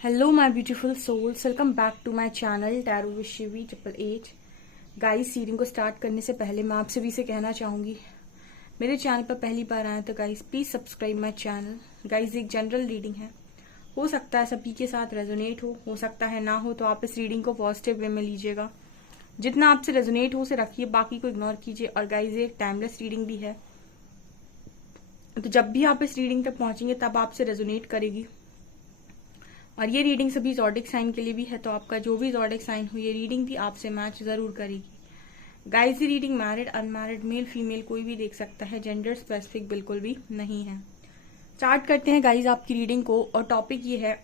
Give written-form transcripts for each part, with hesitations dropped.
Hello my beautiful souls, welcome back to my channel tarot with Shivi 888। Guys, reading को start करने से पहले मैं आप सभी से कहना चाहूंगी, मेरे चैनल पर पहली बार आए तो guys please subscribe my channel. Guys, एक जनरल रीडिंग है, हो सकता है सभी के साथ रेजोनेट हो सकता है ना हो, तो आप इस रीडिंग को पॉजिटिव वे में लीजिएगा। जितना आपसे रेजोनेट हो उसे रखिए, बाकी को इग्नोर कीजिए। और गाइस, ये एक टाइमलेस रीडिंग भी है, तो जब भी आप इस रीडिंग तक पहुंचेंगे तब आपसे रेजोनेट करेगी। और ये रीडिंग सभी ज़ोडिक साइन के लिए भी है, तो आपका जो भी ज़ोडिक साइन हो ये रीडिंग भी आपसे मैच जरूर करेगी। गाइस, ये reading married unmarried male female कोई भी देख सकता है, जेंडर स्पेसिफिक बिल्कुल भी नहीं है। स्टार्ट करते हैं गाइस आपकी रीडिंग को। और टॉपिक ये है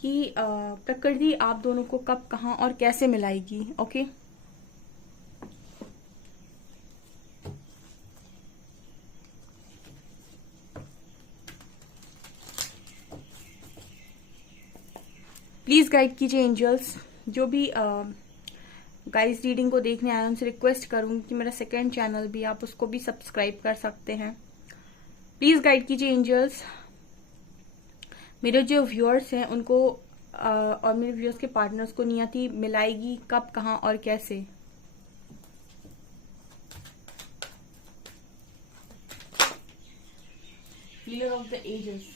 कि प्रकृति आप दोनों को कब, कहाँ और कैसे मिलाएगी। ओके, प्लीज गाइड कीजिए एंजल्स। जो भी गाइस रीडिंग को देखने आए उनसे रिक्वेस्ट करूंगी कि मेरा सेकंड चैनल भी आप उसको भी सब्सक्राइब कर सकते हैं। प्लीज गाइड कीजिए एंजल्स। मेरे जो व्यूअर्स हैं उनको और मेरे व्यूअर्स के पार्टनर्स को नियति मिलाएगी कब, कहाँ और कैसे। Healer of the ages,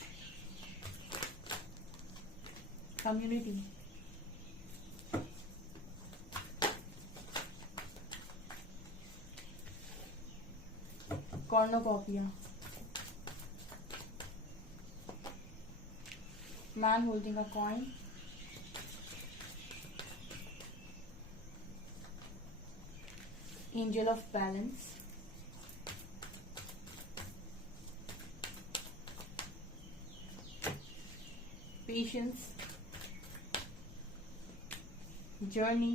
community, cornucopia, man holding a coin, angel of balance, patience, journey,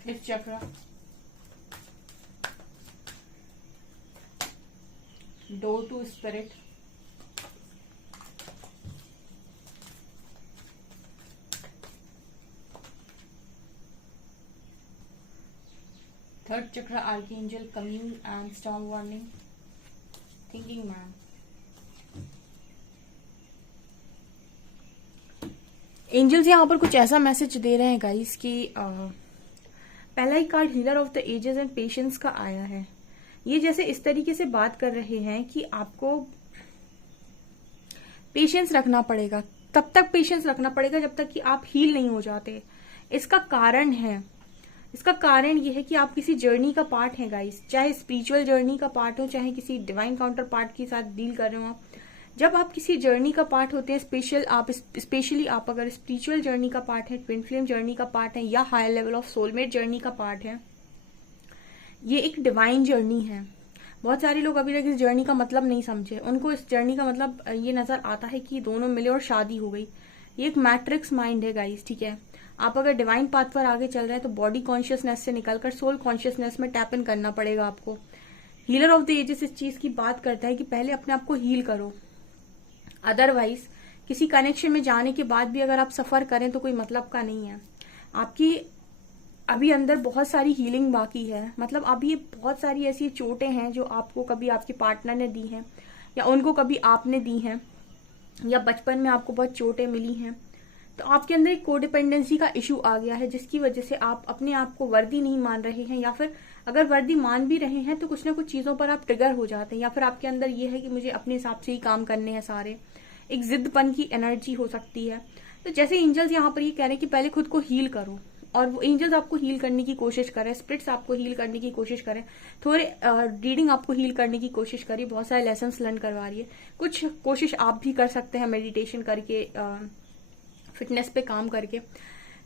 fifth chakra, door to spirit, third chakra archangel, commune and storm warning, thinking man। Angels यहाँ पर कुछ ऐसा मैसेज दे रहे हैं guys कि पहला ही card healer of the ages and patience का आया है। ये जैसे इस तरीके से बात कर रहे हैं कि आपको पेशेंस रखना पड़ेगा, तब तक पेशेंस रखना पड़ेगा जब तक कि आप हील नहीं हो जाते। इसका कारण ये है कि आप किसी जर्नी का पार्ट हैं गाइस, चाहे स्पिरिचुअल जर्नी का पार्ट हो, चाहे किसी डिवाइन काउंटर पार्ट के साथ डील कर रहे हो आप। जब आप किसी जर्नी का पार्ट होते हैं, स्पेशली आप अगर स्पिरिचुअल जर्नी का पार्ट है, ट्विन फ्लेम जर्नी का पार्ट है, या higher level of soulmate journey का पार्ट है, ये एक डिवाइन जर्नी है। बहुत सारे लोग अभी तक इस जर्नी का मतलब नहीं समझे। उनको इस जर्नी का मतलब ये नजर आता है कि दोनों मिले और शादी हो गई। ये एक मैट्रिक्स माइंड है गाइस, ठीक है। आप अगर डिवाइन पाथ पर आगे चल रहे हैं तो बॉडी कॉन्शियसनेस से निकलकर सोल कॉन्शियसनेस में टैप इन करना पड़ेगा आपको। हीलर ऑफ द एजेस इस चीज की बात करता है कि पहले अपने आप को हील करो, अदरवाइज किसी कनेक्शन में जाने के बाद भी अगर आप सफर करें तो कोई मतलब का नहीं है। आपकी अभी अंदर बहुत सारी हीलिंग बाकी है, मतलब अभी बहुत सारी ऐसी चोटें हैं जो आपको कभी आपके पार्टनर ने दी हैं या उनको कभी आपने दी हैं, या बचपन में आपको बहुत चोटें मिली हैं। तो आपके अंदर एक कोडिपेंडेंसी का इशू आ गया है, जिसकी वजह से आप अपने आप को वर्दी नहीं मान रहे हैं, या फिर अगर वर्दी मान भी रहे हैं तो कुछ ना कुछ चीजों पर आप ट्रिगर हो जाते हैं, या फिर आपके अंदर ये है कि मुझे अपने हिसाब से ही काम करने हैं सारे। एक जिद्दपन की एनर्जी हो सकती है। तो जैसे एंजल्स यहाँ पर ये कह रहे हैं कि पहले खुद को हील करो, और वो एंजल्स आपको हील करने की कोशिश करें, स्पिरिट्स आपको हील करने की कोशिश करें, थोड़े रीडिंग आपको हील करने की कोशिश करिए, बहुत सारे लेसन लर्न करवा रही है। कुछ कोशिश आप भी कर सकते हैं मेडिटेशन करके, फिटनेस पे काम करके।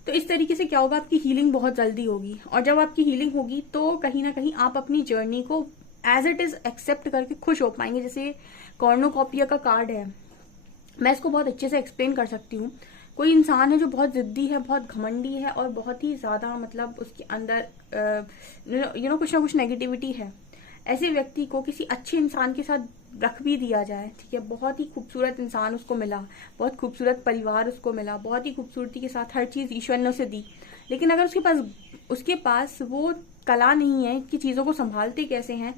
तो इस तरीके से क्या होगा, आपकी हीलिंग बहुत जल्दी होगी। और जब आपकी हीलिंग होगी तो कहीं ना कहीं आप अपनी जर्नी को एज इट इज एक्सेप्ट करके खुश हो पाएंगे। जैसे कॉर्नोकॉपिया का कार्ड है, मैं इसको बहुत अच्छे से एक्सप्लेन कर सकती हूँ। कोई इंसान है जो बहुत जिद्दी है, बहुत घमंडी है, और बहुत ही ज्यादा मतलब उसके अंदर कुछ ना कुछ नेगेटिविटी है। ऐसे व्यक्ति को किसी अच्छे इंसान के साथ रख भी दिया जाए, ठीक है, बहुत ही खूबसूरत इंसान उसको मिला, बहुत खूबसूरत परिवार उसको मिला, बहुत ही खूबसूरती के साथ हर चीज ईश्वर ने उसे दी, लेकिन अगर उसके पास वो कला नहीं है कि चीजों को संभालते कैसे हैं,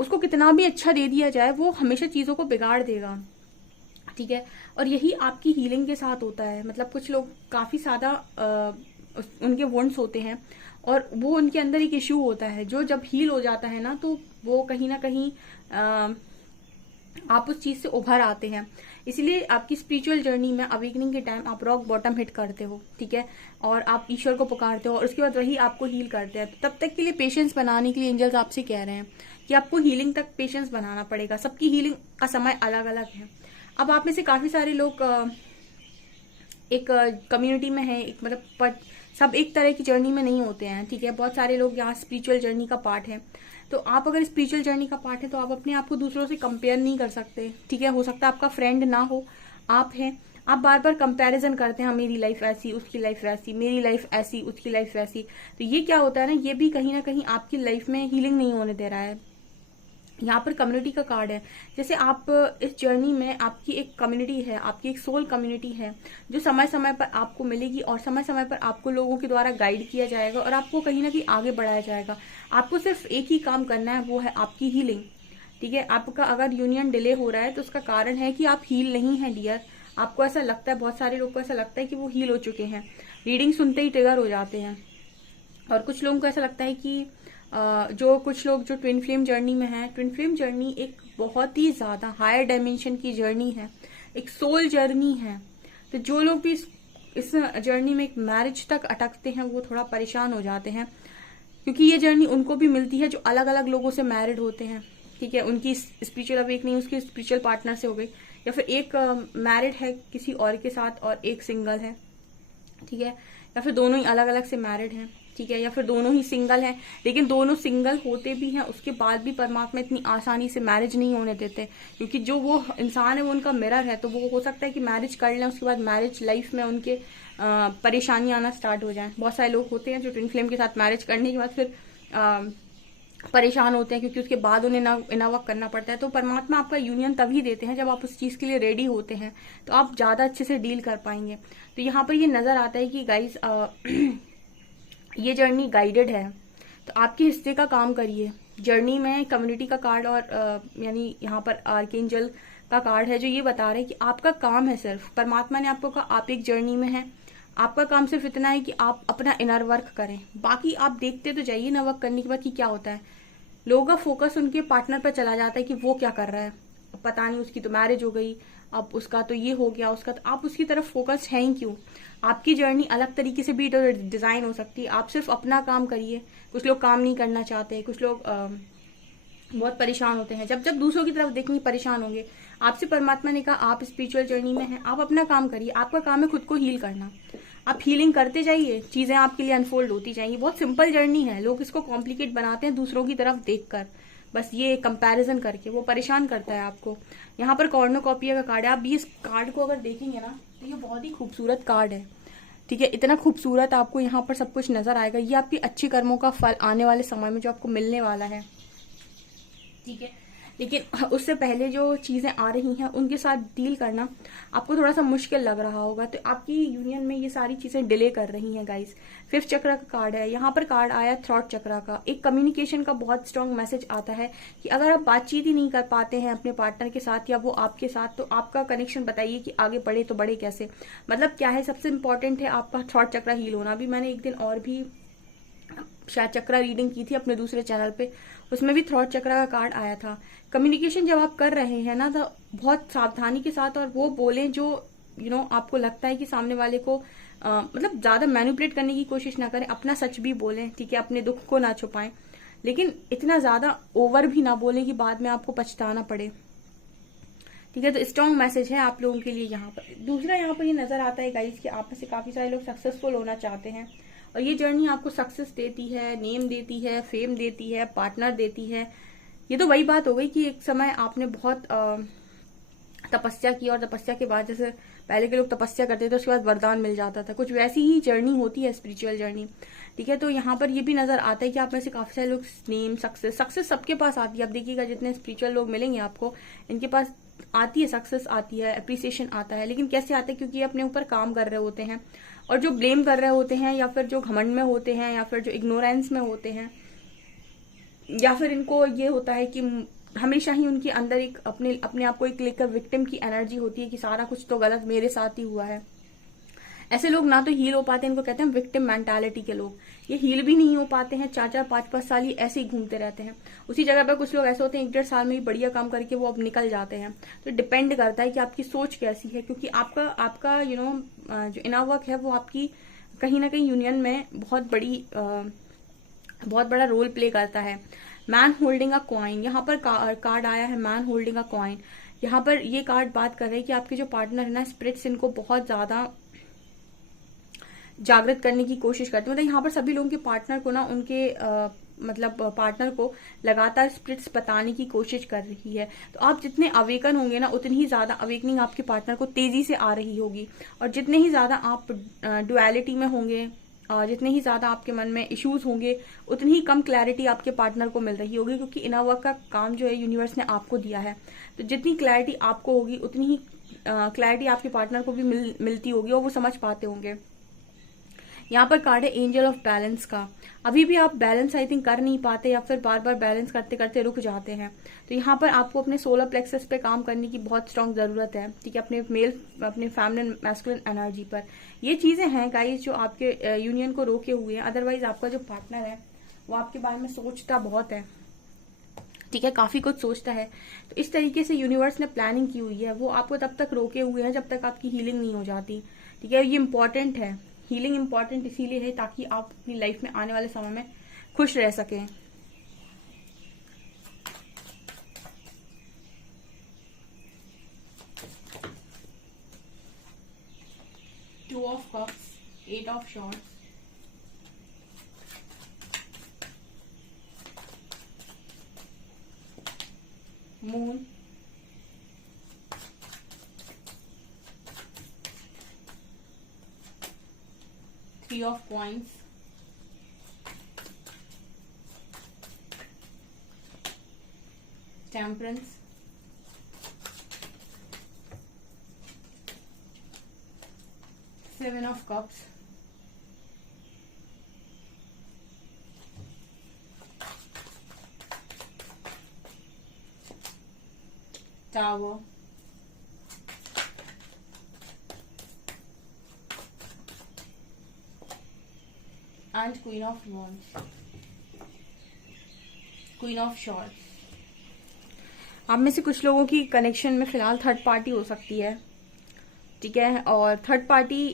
उसको कितना भी अच्छा दे दिया जाए वो हमेशा चीजों को बिगाड़ देगा, ठीक है। और यही आपकी हीलिंग के साथ होता है। मतलब कुछ लोग काफी ज्यादा उनके वुंड्स होते हैं और वो उनके अंदर एक इश्यू होता है जो जब हील हो जाता है ना तो वो कहीं ना कहीं आप उस चीज से उभर आते हैं। इसलिए आपकी स्पिरिचुअल जर्नी में अवेकनिंग के टाइम आप रॉक बॉटम हिट करते हो, ठीक है, और आप ईश्वर को पुकारते हो और उसके बाद वही आपको हील करते हैं। तो तब तक के लिए पेशेंस बनाने के लिए एंजल्स आपसे कह रहे हैं कि आपको हीलिंग तक पेशेंस बनाना पड़ेगा। सबकी हीलिंग का समय अलग अलग है। अब आप में से काफी सारे लोग एक कम्युनिटी में है, एक मतलब सब एक तरह की जर्नी में नहीं होते हैं, ठीक है। बहुत सारे लोग यहाँ स्पिरिचुअल जर्नी का पार्ट है। तो आप अगर स्पिरिचुअल जर्नी का पार्ट है तो आप अपने आप को दूसरों से कंपेयर नहीं कर सकते, ठीक है। हो सकता है आपका फ्रेंड ना हो, आप हैं, आप बार बार कंपैरिजन करते हैं, मेरी लाइफ ऐसी, उसकी लाइफ वैसी, मेरी लाइफ ऐसी, उसकी लाइफ वैसी। तो ये क्या होता है ना, ये भी कहीं ना कहीं आपकी लाइफ में हीलिंग नहीं होने दे रहा है। यहाँ पर कम्युनिटी का कार्ड है। जैसे आप इस जर्नी में आपकी एक कम्युनिटी है, आपकी एक सोल कम्युनिटी है जो समय समय पर आपको मिलेगी और समय समय पर आपको लोगों के द्वारा गाइड किया जाएगा और आपको कहीं ना कहीं आगे बढ़ाया जाएगा। आपको सिर्फ एक ही काम करना है, वो है आपकी हीलिंग, ठीक है। आपका अगर यूनियन डिले हो रहा है तो उसका कारण है कि आप हील नहीं है डियर। आपको ऐसा लगता है, बहुत सारे लोग को ऐसा लगता है कि वो हील हो चुके हैं, रीडिंग सुनते ही ट्रिगर हो जाते हैं। और कुछ लोगों को ऐसा लगता है कि जो कुछ लोग जो ट्विन फ्लेम जर्नी में हैं, ट्विन फ्लेम जर्नी एक बहुत ही ज्यादा हायर डायमेंशन की जर्नी है, एक सोल जर्नी है। तो जो लोग भी इस जर्नी में एक मैरिज तक अटकते हैं वो थोड़ा परेशान हो जाते हैं, क्योंकि ये जर्नी उनको भी मिलती है जो अलग अलग लोगों से मैरिड होते हैं, ठीक है। उनकी स्पिरिचुअल अवेकनिंग उसके स्पिरिचुअल पार्टनर से हो गई, या फिर एक मैरिड है किसी और के साथ और एक सिंगल है, ठीक है, या फिर दोनों ही अलग अलग से मैरिड हैं, ठीक है, या फिर दोनों ही सिंगल हैं। लेकिन दोनों सिंगल होते भी हैं उसके बाद भी परमात्मा इतनी आसानी से मैरिज नहीं होने देते, क्योंकि जो वो इंसान है वो उनका मिरर है। तो वो हो सकता है कि मैरिज कर लें, उसके बाद मैरिज लाइफ में उनके परेशानी आना स्टार्ट हो जाए। बहुत सारे लोग होते हैं जो ट्विन फ्लेम के साथ मैरिज करने के बाद फिर परेशान होते हैं, क्योंकि उसके बाद उन्हें इनवर्क करना पड़ता है। तो परमात्मा आपका यूनियन तभी देते हैं जब आप उस चीज के लिए रेडी होते हैं, तो आप ज्यादा अच्छे से डील कर पाएंगे। तो यहाँ पर ये नजर आता है कि गाइस ये जर्नी गाइडेड है, तो आपके हिस्से का काम करिए। जर्नी में कम्युनिटी का कार्ड और यानी यहाँ पर आर्कएंजल का कार्ड है जो ये बता रहे हैं कि आपका काम है सिर्फ, परमात्मा ने आपको कहा आप एक जर्नी में हैं, आपका काम सिर्फ इतना है कि आप अपना इनर वर्क करें। बाकी आप देखते तो जाइए ना वर्क करने के बाद कि क्या होता है। लोगों का फोकस उनके पार्टनर पर चला जाता है कि वो क्या कर रहा है, पता नहीं उसकी तो मैरिज हो गई, अब उसका तो ये हो गया, उसका तो, आप उसकी तरफ फोकस है ही क्यों। आपकी जर्नी अलग तरीके से भी डिजाइन हो सकती है, आप सिर्फ अपना काम करिए। कुछ लोग काम नहीं करना चाहते, कुछ लोग बहुत परेशान होते हैं, जब जब दूसरों की तरफ देखनी परेशान होंगे। आपसे परमात्मा ने कहा आप स्पिरिचुअल जर्नी में हैं, आप अपना काम करिए। आपका काम है खुद को हील करना, आप हीलिंग करते जाइए, चीजें आपके लिए अनफोल्ड होती जाएंगी। बहुत सिंपल जर्नी है, लोग इसको कॉम्प्लिकेट बनाते हैं दूसरों की तरफ देखकर, बस ये कंपैरिजन करके वो परेशान करता है आपको। यहाँ पर कॉर्नोकॉपिया का कार्ड है, आप भी इस कार्ड को अगर देखेंगे ना तो ये बहुत ही खूबसूरत कार्ड है, ठीक है। इतना खूबसूरत आपको यहाँ पर सब कुछ नजर आएगा। ये आपकी अच्छी कर्मों का फल आने वाले समय में जो आपको मिलने वाला है, ठीक है। लेकिन उससे पहले जो चीजें आ रही हैं उनके साथ डील करना आपको थोड़ा सा मुश्किल लग रहा होगा। तो आपकी यूनियन में ये सारी चीजें डिले कर रही हैं गाइस। 5th चक्र का कार्ड है, यहाँ पर कार्ड आया थ्रॉट चक्र का। एक कम्युनिकेशन का बहुत स्ट्रांग मैसेज आता है कि अगर आप बातचीत ही नहीं कर पाते हैं अपने पार्टनर के साथ या वो आपके साथ, तो आपका कनेक्शन बताइए कि आगे बढ़े तो बढ़े कैसे। मतलब क्या है, सबसे इंपॉर्टेंट है आपका थ्रॉट चक्र हील होना। अभी मैंने एक दिन और भी शायद चक्र रीडिंग की थी अपने दूसरे चैनल पे, उसमें भी थ्रॉट चक्र का कार्ड आया था। कम्युनिकेशन जब आप कर रहे हैं ना तो बहुत सावधानी के साथ और वो बोले जो आपको लगता है कि सामने वाले को मतलब ज्यादा मैनिपुलेट करने की कोशिश ना करें, अपना सच भी बोलें, ठीक है, अपने दुख को ना छुपाएं, लेकिन इतना ज्यादा ओवर भी ना बोलें कि बाद में आपको पछताना पड़े, ठीक है। तो स्ट्रॉन्ग मैसेज है आप लोगों के लिए यहाँ पर। दूसरा यहाँ पर ये नजर आता है गाइस कि आप में से काफी सारे लोग सक्सेसफुल होना चाहते हैं और ये जर्नी आपको सक्सेस देती है, नेम देती है, फेम देती है, पार्टनर देती है। ये तो वही बात हो गई कि एक समय आपने बहुत तपस्या की और तपस्या के बाद, जैसे पहले के लोग तपस्या करते थे उसके बाद वरदान मिल जाता था, कुछ वैसी ही जर्नी होती है स्पिरिचुअल जर्नी, ठीक है। तो यहाँ पर ये भी नजर आता है कि आप में से काफी सारे लोग नेम, सक्सेस सबके पास आती है। आप देखिएगा जितने स्पिरिचुअल लोग मिलेंगे आपको, इनके पास आती है, सक्सेस आती है, अप्रिसिएशन आता है। लेकिन कैसे आता है, क्योंकि ये अपने ऊपर काम कर रहे होते हैं, और जो ब्लेम कर रहे होते हैं या फिर जो घमंड में होते हैं या फिर जो इग्नोरेंस में होते हैं, या फिर इनको ये होता है कि हमेशा ही उनके अंदर एक अपने अपने आप को एक लेकर विक्टिम की एनर्जी होती है कि सारा कुछ तो गलत मेरे साथ ही हुआ है। ऐसे लोग ना तो हील हो पाते हैं, इनको कहते हैं विक्टिम मेंटालिटी के लोग। ये हील भी नहीं हो पाते हैं, 4-4 5-5 साल ही ऐसे ही घूमते रहते हैं उसी जगह पर। कुछ लोग ऐसे होते हैं 1-1.5 साल में ही बढ़िया काम करके वो अब निकल जाते हैं। तो डिपेंड करता है कि आपकी सोच कैसी है, क्योंकि आपका आपका जो इनर वर्क है वो आपकी कहीं ना कहीं यूनियन में बहुत बड़ा रोल प्ले करता है। मैन होल्डिंग अ कॉइन, यहाँ पर कार्ड आया है मैन होल्डिंग अ कॉइन। यहाँ पर ये कार्ड बात कर रहे हैं कि आपके जो पार्टनर है ना, स्पिरिट्स इनको बहुत ज्यादा जागृत करने की कोशिश करते हैं। मतलब यहाँ पर सभी लोगों के पार्टनर को ना उनके पार्टनर को लगातार स्पिरिट्स बताने की कोशिश कर रही है। तो आप जितने अवेकन होंगे ना, उतनी ही ज्यादा अवेकनिंग आपके पार्टनर को तेजी से आ रही होगी। और जितने ही ज्यादा आप डुअलिटी में होंगे, जितने ही ज्यादा आपके मन में इश्यूज होंगे, उतनी ही कम क्लैरिटी आपके पार्टनर को मिल रही होगी, क्योंकि इनर वर्क का काम जो है यूनिवर्स ने आपको दिया है। तो जितनी क्लैरिटी आपको होगी उतनी ही क्लैरिटी आपके पार्टनर को भी मिलती होगी और वो समझ पाते होंगे। यहाँ पर कार्ड है एंजल ऑफ बैलेंस का। अभी भी आप बैलेंस आई थिंक कर नहीं पाते, या फिर बार बार बैलेंस करते करते रुक जाते हैं। तो यहाँ पर आपको अपने सोलर प्लेक्सस पे काम करने की बहुत स्ट्रांग जरूरत है, ठीक है, अपने फेमिनिन मैस्कुलिन एनर्जी पर। ये चीजें हैं गाइस जो आपके यूनियन को रोके हुए हैं। अदरवाइज आपका जो पार्टनर है वो आपके बारे में सोचता बहुत है, ठीक है, काफी कुछ सोचता है। तो इस तरीके से यूनिवर्स ने प्लानिंग की हुई है, वो आपको तब तक रोके हुए हैं जब तक आपकी हीलिंग नहीं हो जाती, ठीक है। ये इंपॉर्टेंट है, हीलिंग इंपॉर्टेंट इसीलिए है ताकि आप अपनी लाइफ में आने वाले समय में खुश रह सकें। Two of cups, 8 of shorts, moon, Three of Coins, Temperance, Seven of Cups, Tower, and Queen of Wands, Queen of Swords। आप में से कुछ लोगों की कनेक्शन में फिलहाल थर्ड पार्टी हो सकती है, ठीक है, और थर्ड पार्टी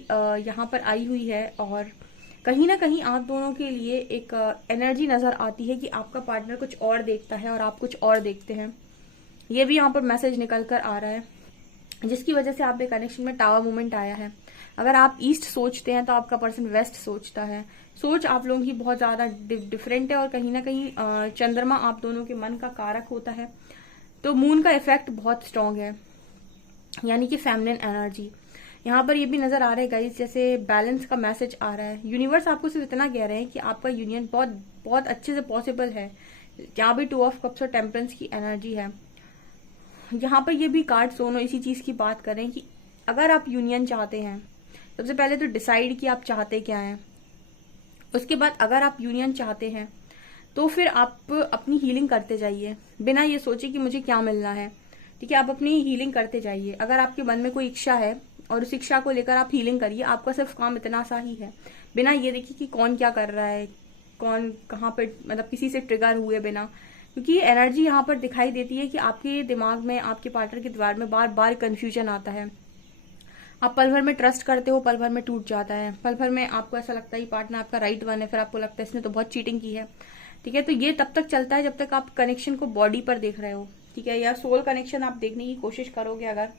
यहाँ पर आई हुई है। और कहीं ना कहीं आप दोनों के लिए एक एनर्जी नजर आती है कि आपका पार्टनर कुछ और देखता है और आप कुछ और देखते हैं। ये भी यहाँ पर मैसेज निकल कर आ रहा है, जिसकी वजह से आपके कनेक्शन में टावर मूवमेंट आया है। अगर आप ईस्ट सोचते हैं तो आपका पर्सन वेस्ट सोचता है। सोच आप लोगों की बहुत ज्यादा डिफरेंट है, और कहीं ना कहीं चंद्रमा आप दोनों के मन का कारक होता है। तो मून का इफेक्ट बहुत स्ट्रांग है, यानी कि फेमिनिन एनर्जी। यहाँ पर ये भी नजर आ रहा है गाइस, जैसे बैलेंस का मैसेज आ रहा है। यूनिवर्स आपको सिर्फ इतना कह रहे हैं कि आपका यूनियन बहुत बहुत अच्छे से पॉसिबल है। यहाँ भी 2 ऑफ कप्स और टेम्परेंस की एनर्जी है। यहाँ पर ये भी कार्ड दोनों इसी चीज की बात कर रहे हैं कि अगर आप यूनियन चाहते हैं, सबसे पहले तो डिसाइड कि आप चाहते क्या हैं। उसके बाद अगर आप यूनियन चाहते हैं तो फिर आप अपनी हीलिंग करते जाइए, बिना ये सोचे कि मुझे क्या मिलना है, ठीक है। आप अपनी हीलिंग करते जाइए। अगर आपके मन में कोई इच्छा है और उस इच्छा को लेकर आप हीलिंग करिए। आपका सिर्फ काम इतना सा ही है, बिना ये देखिए कि कौन क्या कर रहा है, कौन कहाँ पे, मतलब किसी से ट्रिगर हुए बिना। क्योंकि एनर्जी यहाँ पर दिखाई देती है कि आपके दिमाग में, आपके पार्टनर के दिमाग में बार बार कंफ्यूजन आता है। आप पल भर में ट्रस्ट करते हो, पल भर में टूट जाता है। पल भर में आपको ऐसा लगता है कि पार्टनर आपका राइट वन है, फिर आपको लगता है इसने तो बहुत चीटिंग की है, ठीक है। तो ये तब तक चलता है जब तक आप कनेक्शन को बॉडी पर देख रहे हो, ठीक है, या सोल कनेक्शन आप देखने की कोशिश करोगे। अगर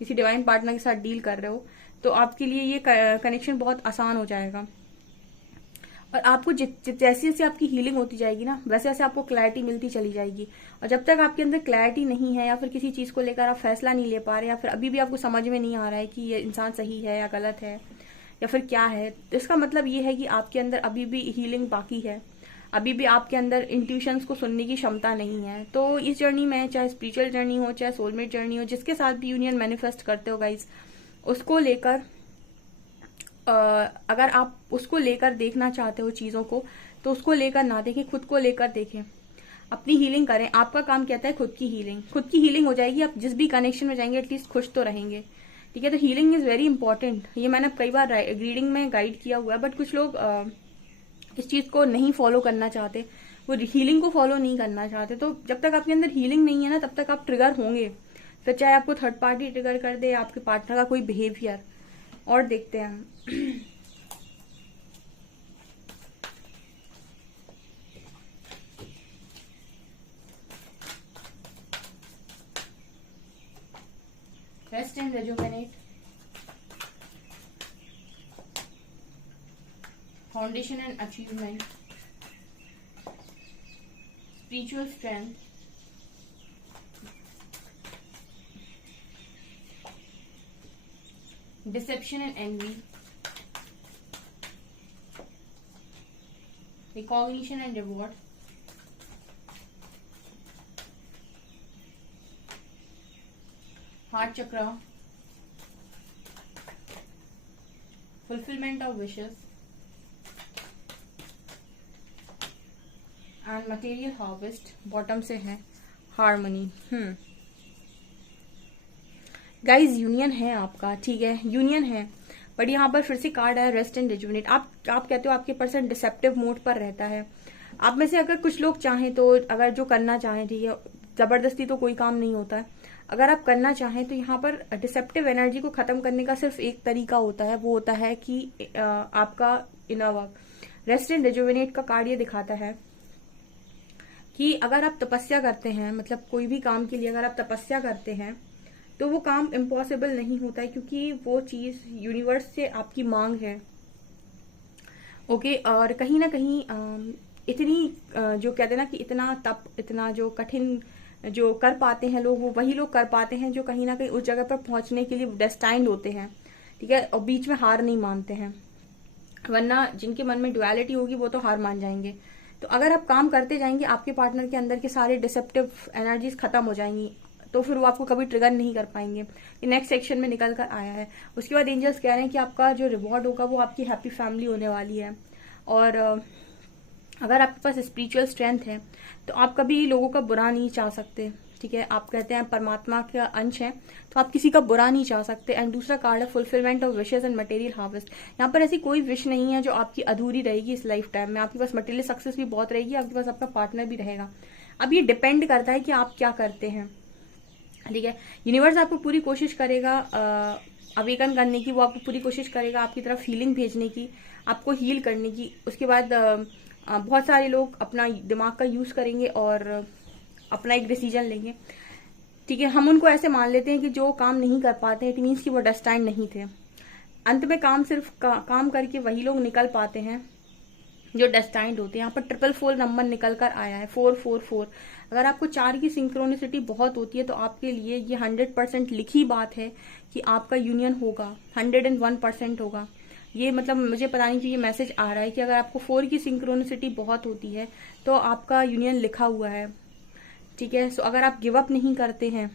किसी डिवाइन पार्टनर के साथ डील कर रहे हो तो आपके लिए ये कनेक्शन बहुत आसान हो जाएगा। और आपको जैसे जैसे आपकी हीलिंग होती जाएगी ना, वैसे वैसे आपको क्लैरिटी मिलती चली जाएगी। और जब तक आपके अंदर क्लैरिटी नहीं है, या फिर किसी चीज को लेकर आप फैसला नहीं ले पा रहे, या फिर अभी भी आपको समझ में नहीं आ रहा है कि ये इंसान सही है या गलत है या फिर क्या है, तो इसका मतलब ये है कि आपके अंदर अभी भी हीलिंग बाकी है। अभी भी आपके अंदर इंट्यूशंस को सुनने की क्षमता नहीं है। तो इस जर्नी में, चाहे स्पिरिचुअल जर्नी हो, चाहे सोलमेट जर्नी हो, जिसके साथ भी यूनियन मैनिफेस्ट करते हो गाइज, उसको लेकर अगर आप उसको लेकर देखना चाहते हो चीजों को, तो उसको लेकर ना देखें, खुद को लेकर देखें। अपनी हीलिंग करें। आपका काम कहता है खुद की हीलिंग, खुद की हीलिंग हो जाएगी। आप जिस भी कनेक्शन में जाएंगे एटलीस्ट खुश तो रहेंगे, ठीक है। तो हीलिंग इज वेरी इंपॉर्टेंट, ये मैंने कई बार रीडिंग में गाइड किया हुआ है, बट कुछ लोग इस चीज को नहीं फॉलो करना चाहते, वो हीलिंग को फॉलो नहीं करना चाहते। तो जब तक आपके अंदर हीलिंग नहीं है ना, तब तक आप ट्रिगर होंगे, फिर चाहे आपको थर्ड पार्टी ट्रिगर कर दे, आपके पार्टनर का कोई बिहेवियर। और देखते हैं हम rest and rejuvenate, foundation and achievement, spiritual strength, deception and envy, recognition and reward, heart chakra, fulfillment of wishes, and material harvest। Bottom से है हार्मनी। गाइज यूनियन है आपका, ठीक है, यूनियन है, बट यहाँ पर फिर से कार्ड है रेस्ट एंड रिजुवेनेट। आप कहते हो आपके पर्सन डिसेप्टिव मोड पर रहता है। आप में से अगर कुछ लोग चाहें तो, अगर जो करना चाहें, ठीक है, जबरदस्ती तो कोई काम नहीं होता है, अगर आप करना चाहें तो यहाँ पर डिसेप्टिव एनर्जी को खत्म करने का सिर्फ एक तरीका होता है, वो होता है कि आपका inner work. Rest and rejuvenate का कार्ड ये दिखाता है कि अगर आप तपस्या करते हैं, मतलब कोई भी काम के लिए अगर आप तपस्या करते हैं तो वो काम इम्पॉसिबल नहीं होता है, क्योंकि वो चीज यूनिवर्स से आपकी मांग है। ओके, और कहीं ना कहीं इतनी जो कहते हैं ना कि इतना तप, इतना जो कठिन जो कर पाते हैं लोग, वो वही लोग कर पाते हैं जो कहीं ना कहीं उस जगह पर पहुंचने के लिए डेस्टाइन्ड होते हैं, ठीक है, और बीच में हार नहीं मानते हैं। वरना जिनके मन में डुअलिटी होगी वो तो हार मान जाएंगे। तो अगर आप काम करते जाएंगे, आपके पार्टनर के अंदर के सारे डिसेप्टिव एनर्जीज खत्म हो जाएंगी, तो फिर वो आपको कभी ट्रिगर नहीं कर पाएंगे। ये नेक्स्ट सेक्शन में निकल कर आया है। उसके बाद एंजल्स कह रहे हैं कि आपका जो रिवॉर्ड होगा वो आपकी हैप्पी फैमिली होने वाली है। और अगर आपके पास स्पिरिचुअल स्ट्रेंथ है तो आप कभी लोगों का बुरा नहीं चाह सकते, ठीक है। आप कहते हैं परमात्मा का अंश है, तो आप किसी का बुरा नहीं चाह सकते। एंड दूसरा कार्ड है fulfilment of wishes and material harvest. यहाँ पर ऐसी कोई विश नहीं है जो आपकी अधूरी रहेगी इस लाइफ टाइम में। आपके पास मटेरियल सक्सेस भी बहुत रहेगी, आपके पास आपका पार्टनर भी रहेगा। अब ये डिपेंड करता है कि आप क्या करते हैं, ठीक है। यूनिवर्स आपको पूरी कोशिश करेगा अवेकन करने की, वो आपको पूरी कोशिश करेगा आपकी तरफ हीलिंग भेजने की, आपको हील करने की। उसके बाद बहुत सारे लोग अपना दिमाग का यूज करेंगे और अपना एक डिसीजन लेंगे, ठीक है। हम उनको ऐसे मान लेते हैं कि जो काम नहीं कर पाते इट मीन्स कि वो डेस्टाइन्ड नहीं थे। अंत में काम सिर्फ काम करके वही लोग निकल पाते हैं जो डेस्टाइन्ड होते हैं। यहाँ पर 444 नंबर निकल कर आया है, 444। अगर आपको 4 की सिंक्रोनिसिटी बहुत होती है तो आपके लिए ये 100% लिखी बात है कि आपका यूनियन होगा, 101% होगा। ये मतलब मुझे पता नहीं कि ये मैसेज आ रहा है कि अगर आपको 4 की सिंक्रोनिसिटी बहुत होती है तो आपका यूनियन लिखा हुआ है, ठीक है। सो अगर आप गिव अप नहीं करते हैं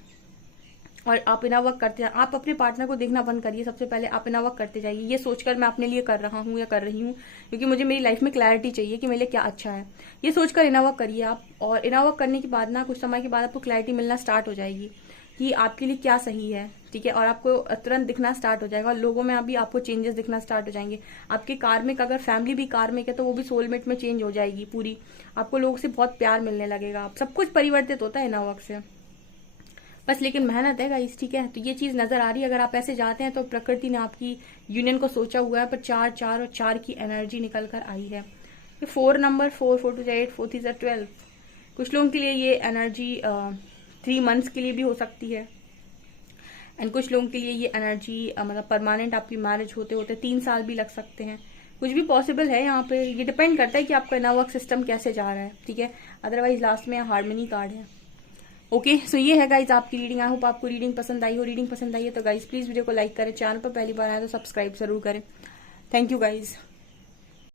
और आप इनर वर्क करते हैं, आप अपने पार्टनर को देखना बंद करिए। सबसे पहले आप इनर वर्क करते जाइए, ये सोचकर मैं अपने लिए कर रहा हूँ या कर रही हूँ क्योंकि मुझे मेरी लाइफ में क्लैरिटी चाहिए कि मेरे लिए क्या अच्छा है, ये सोचकर इनर वर्क करिए आप। और इनर वर्क करने के बाद ना कुछ समय के बाद आपको क्लैरिटी मिलना स्टार्ट हो जाएगी कि आपके लिए क्या सही है, ठीक है। और आपको तुरंत दिखना स्टार्ट हो जाएगा और लोगों में अभी आपको चेंजेस दिखना स्टार्ट हो जाएंगे। आपके कार्मिक, अगर फैमिली भी कार्मिक है तो वो भी सोलमेट में चेंज हो जाएगी पूरी। आपको लोगों से बहुत प्यार मिलने लगेगा, सब कुछ परिवर्तित होता है इनर वर्क से बस। लेकिन मेहनत है गाइस, ठीक है। तो ये चीज नजर आ रही है। अगर आप ऐसे जाते हैं तो प्रकृति ने आपकी यूनियन को सोचा हुआ है। पर 4 4 और 4 की एनर्जी निकल कर आई है। 4 नंबर, 4 4 2 8, 4 3 12। कुछ लोगों के लिए ये एनर्जी 3 मंथ्स के लिए भी हो सकती है एंड कुछ लोगों के लिए ये एनर्जी मतलब परमानेंट आपकी मैरिज होते होते 3 साल भी लग सकते हैं। कुछ भी पॉसिबल है यहाँ पे, ये डिपेंड करता है कि आपका इनर वर्क सिस्टम कैसे जा रहा है, ठीक है। अदरवाइज लास्ट में हार्मनी कार्ड है। ओके, सो ये है गाइज आपकी रीडिंग। आई होप आपको रीडिंग पसंद आई हो। रीडिंग पसंद आई है तो गाइज प्लीज वीडियो को लाइक करें, चैनल पर पहली बार आए तो सब्सक्राइब जरूर करें। Thank you guys.